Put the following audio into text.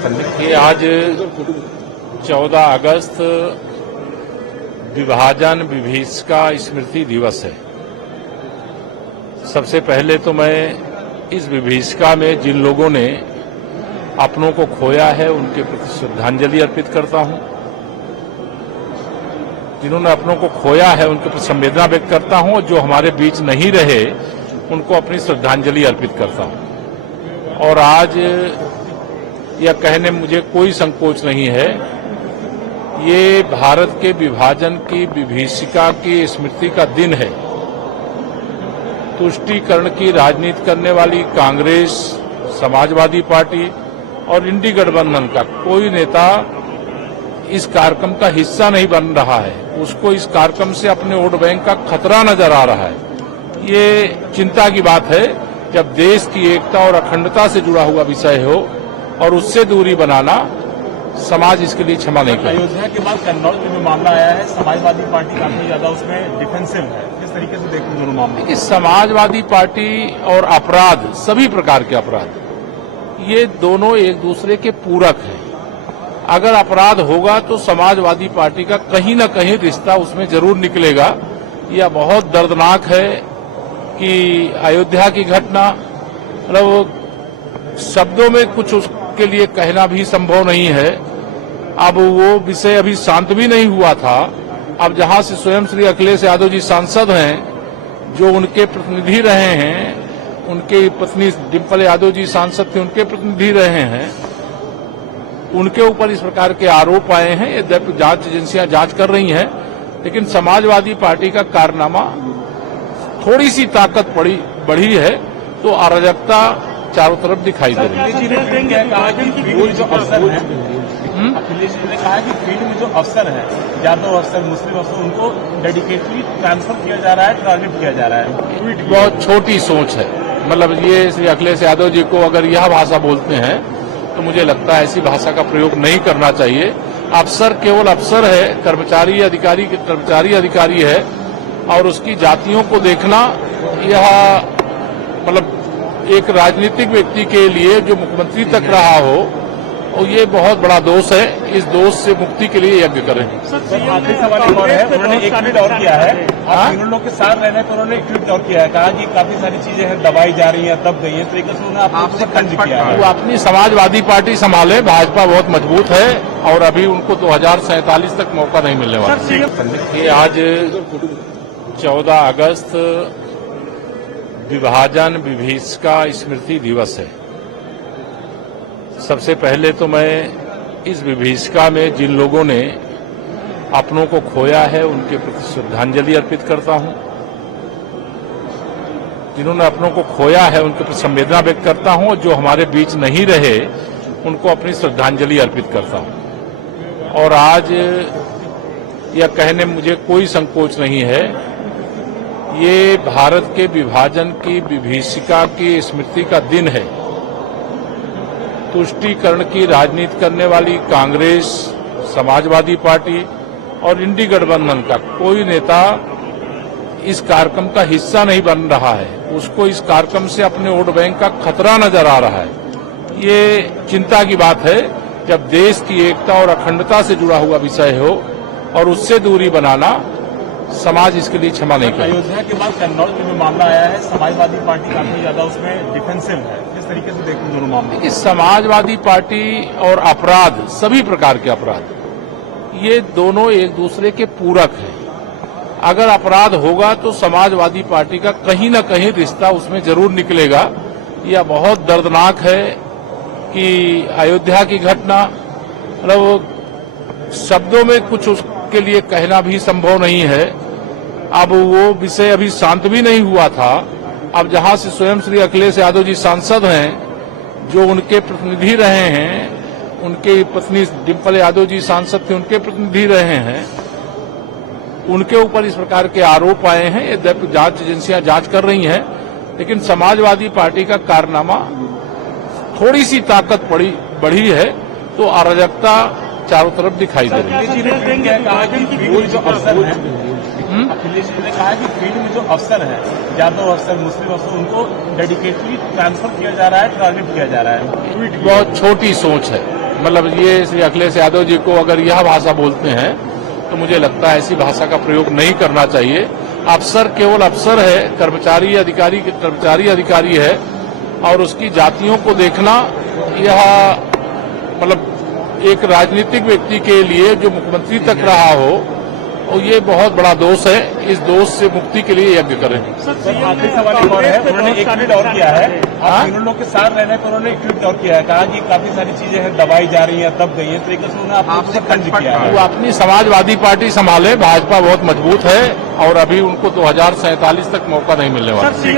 कि आज 14 अगस्त विभाजन विभीषिका स्मृति दिवस है। सबसे पहले तो मैं इस विभीषिका में जिन लोगों ने अपनों को खोया है उनके प्रति श्रद्धांजलि अर्पित करता हूं। जिन्होंने अपनों को खोया है उनके प्रति संवेदना व्यक्त करता हूं और जो हमारे बीच नहीं रहे उनको अपनी श्रद्धांजलि अर्पित करता हूं। और आज यह कहने में मुझे कोई संकोच नहीं है, ये भारत के विभाजन की विभीषिका की स्मृति का दिन है। तुष्टीकरण की राजनीति करने वाली कांग्रेस, समाजवादी पार्टी और इंडी गठबंधन का कोई नेता इस कार्यक्रम का हिस्सा नहीं बन रहा है। उसको इस कार्यक्रम से अपने वोट बैंक का खतरा नजर आ रहा है। ये चिंता की बात है जब देश की एकता और अखंडता से जुड़ा हुआ विषय हो और उससे दूरी बनाना समाज इसके लिए क्षमा नहीं करेगा। अयोध्या के बाद कन्नौज में जो मामला आया है, समाजवादी पार्टी काफी ज्यादा उसमें डिफेंसिव है। किस तरीके से देखते हैं दोनों मामले? देखिए, समाजवादी पार्टी और अपराध, सभी प्रकार के अपराध, ये दोनों एक दूसरे के पूरक हैं। अगर अपराध होगा तो समाजवादी पार्टी का कहीं न कहीं रिश्ता उसमें जरूर निकलेगा। यह बहुत दर्दनाक है कि अयोध्या की घटना, मतलब शब्दों में कुछ उसके लिए कहना भी संभव नहीं है। अब वो विषय अभी शांत भी नहीं हुआ था। अब जहां से स्वयं श्री अखिलेश यादव जी सांसद हैं, जो उनके प्रतिनिधि रहे हैं, उनकी पत्नी डिंपल यादव जी सांसद थे, उनके प्रतिनिधि रहे हैं, उनके ऊपर इस प्रकार के आरोप आए हैं। ये जांच एजेंसियां जांच कर रही हैं, लेकिन समाजवादी पार्टी का कारनामा, थोड़ी सी ताकत बढ़ी है तो अराजकता चारों तरफ दिखाई दे रही है। अखिलेश जी ने कहा कि फील्ड में जो अफसर है, यादव अफसर, मुस्लिम अफसर, उनको डेडिकेटली ट्रांसफर किया जा रहा है, टारगेट किया जा रहा है। बहुत छोटी सोच है। मतलब ये श्री अखिलेश यादव जी को अगर यह भाषा बोलते हैं तो मुझे लगता है ऐसी भाषा का प्रयोग नहीं करना चाहिए। अफसर केवल अफसर है, कर्मचारी अधिकारी है, और उसकी जातियों को देखना यह मतलब एक राजनीतिक व्यक्ति के लिए जो मुख्यमंत्री तक रहा हो, और ये बहुत बड़ा दोष है। इस दोष से मुक्ति के लिए यज्ञ करें। आखिरी सवाल एक और है, उन्होंने एक ट्वीट और किया है, तीनों लोग के साथ रहने पर उन्होंने एक ट्वीट और किया है, कहा कि काफी सारी चीजें हैं दबाई जा रही हैं, दब गई है, तरीके से उन्होंने आपसे खंड किया है। वो अपनी समाजवादी पार्टी संभाले, भाजपा बहुत मजबूत है और अभी उनको 2047 तक मौका नहीं मिलने वाला। ये आज 14 अगस्त विभाजन विभीषिका स्मृति दिवस है। सबसे पहले तो मैं इस विभीषिका में जिन लोगों ने अपनों को खोया है उनके प्रति श्रद्धांजलि अर्पित करता हूं। जिन्होंने अपनों को खोया है उनके प्रति संवेदना व्यक्त करता हूं और जो हमारे बीच नहीं रहे उनको अपनी श्रद्धांजलि अर्पित करता हूं। और आज यह कहने में मुझे कोई संकोच नहीं है, ये भारत के विभाजन की विभीषिका की स्मृति का दिन है। तुष्टीकरण की राजनीति करने वाली कांग्रेस, समाजवादी पार्टी और इंडी गठबंधन का कोई नेता इस कार्यक्रम का हिस्सा नहीं बन रहा है। उसको इस कार्यक्रम से अपने वोट बैंक का खतरा नजर आ रहा है। ये चिंता की बात है जब देश की एकता और अखंडता से जुड़ा हुआ विषय हो और उससे दूरी बनाना समाज इसके लिए क्षमा नहीं करेगा। अयोध्या के बाद कन्नौज में जो मामला आया है, समाजवादी पार्टी काफी ज्यादा उसमें डिफेंसिव है। किस तरीके से देखते हैं दोनों मामले? देखिए, समाजवादी पार्टी और अपराध, सभी प्रकार के अपराध, ये दोनों एक दूसरे के पूरक हैं। अगर अपराध होगा तो समाजवादी पार्टी का कहीं न कहीं रिश्ता उसमें जरूर निकलेगा। यह बहुत दर्दनाक है कि अयोध्या की घटना, मतलब शब्दों में कुछ उसके लिए कहना भी संभव नहीं है। अब वो विषय अभी शांत भी नहीं हुआ था। अब जहां से स्वयं श्री अखिलेश यादव जी सांसद हैं, जो उनके प्रतिनिधि रहे हैं, उनकी पत्नी डिंपल यादव जी सांसद थे, उनके प्रतिनिधि रहे हैं, उनके ऊपर इस प्रकार के आरोप आए हैं। ये जांच एजेंसियां जांच कर रही हैं, लेकिन समाजवादी पार्टी का कारनामा, थोड़ी सी ताकत बढ़ी है तो अराजकता चारों तरफ दिखाई दे रही है। अखिलेश जी ने कहा कि फील्ड में जो अफसर है, यादव अफसर, मुस्लिम अफसर, उनको डेडिकेटली ट्रांसफर किया जा रहा है, टारगेट किया जा रहा है। बहुत छोटी सोच है। मतलब ये श्री अखिलेश यादव जी को अगर यह भाषा बोलते हैं तो मुझे लगता है ऐसी भाषा का प्रयोग नहीं करना चाहिए। अफसर केवल अफसर है, कर्मचारी अधिकारी है, और उसकी जातियों को देखना यह मतलब एक राजनीतिक व्यक्ति के लिए जो मुख्यमंत्री तक रहा हो, और ये बहुत बड़ा दोष है। इस दोष से मुक्ति के लिए यज्ञ करें। आखिरी सवाल एक और है, उन्होंने एक ट्वीट और किया है, आप तीनों लोग के साथ रहने पर उन्होंने एक ट्वीट और किया है, कहा कि काफी सारी चीजें हैं दबाई जा रही हैं, दब गई हैं, तरीके से उन्होंने आपसे खंड किया है। वो अपनी समाजवादी पार्टी संभाले, भाजपा बहुत मजबूत है और अभी उनको 2047 तक मौका नहीं मिलने वाला।